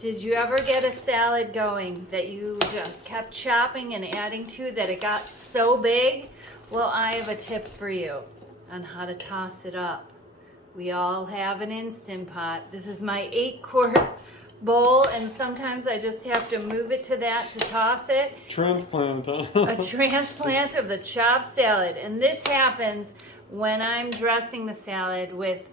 Did you ever get a salad going that you just kept chopping and adding to that it got so big? Well, I have a tip for you on how to toss it up. We all have an Instant Pot. This is my 8-quart bowl, and sometimes I just have to move it to that to toss it. Transplant, huh? A transplant of the chopped salad. And this happens when I'm dressing the salad with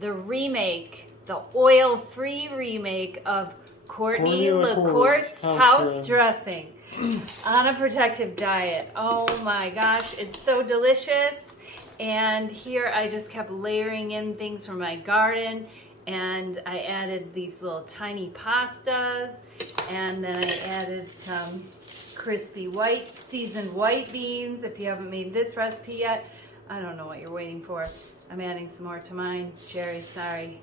the remake, the oil-free remake of Cortney LaCourte's House Dressing on a protective diet. Oh my gosh, it's so delicious. And here I just kept layering in things from my garden, and I added these little tiny pastas, and then I added some crispy seasoned white beans. If you haven't made this recipe yet, I don't know what you're waiting for. I'm adding some more to mine. Jerry, sorry.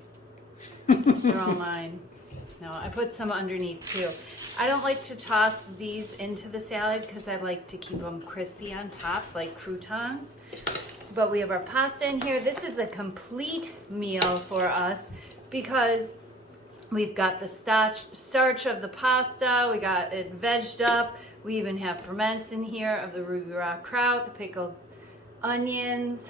They're all mine. No, I put some underneath too. I don't like to toss these into the salad because I like to keep them crispy on top like croutons. But we have our pasta in here. This is a complete meal for us because we've got the starch of the pasta, we got it vegged up, we even have ferments in here of the ruby rock kraut, the pickled onions,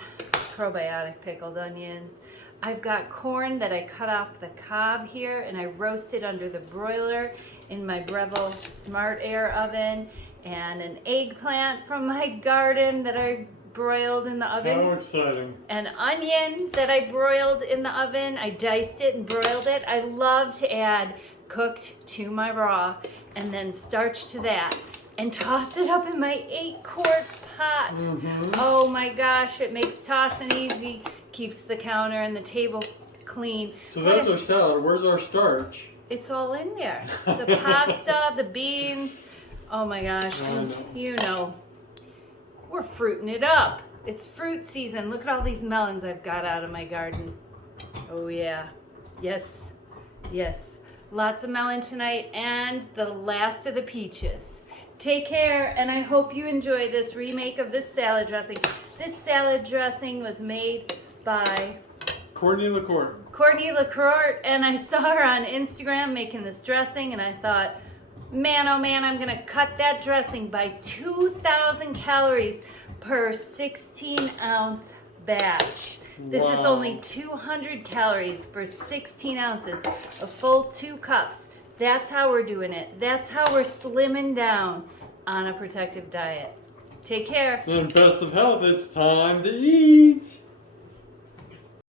probiotic pickled onions. I've got corn that I cut off the cob here and I roasted under the broiler in my Breville Smart Air oven, and an eggplant from my garden that I broiled in the oven. How exciting. An onion that I broiled in the oven. I diced it and broiled it. I love to add cooked to my raw and then starch to that and toss it up in my 8-quart pot. Oh my gosh, it makes tossing easy, keeps the counter and the table clean. So that's our salad. Where's our starch? It's all in there. The pasta, the beans. Oh my gosh, you know. We're fruiting it up. It's fruit season. Look at all these melons I've got out of my garden. Oh yeah. Yes. Yes. Lots of melon tonight and the last of the peaches. Take care, and I hope you enjoy this remake of this salad dressing. This salad dressing was made by Cortney LaCourte. Cortney LaCourte, and I saw her on Instagram making this dressing, and I thought, man, oh man, I'm gonna cut that dressing by 2,000 calories per 16-ounce batch. This is only 200 calories for 16 ounces, a full 2 cups. That's how we're doing it. That's how we're slimming down on a protective diet. Take care. And best of health, it's time to eat.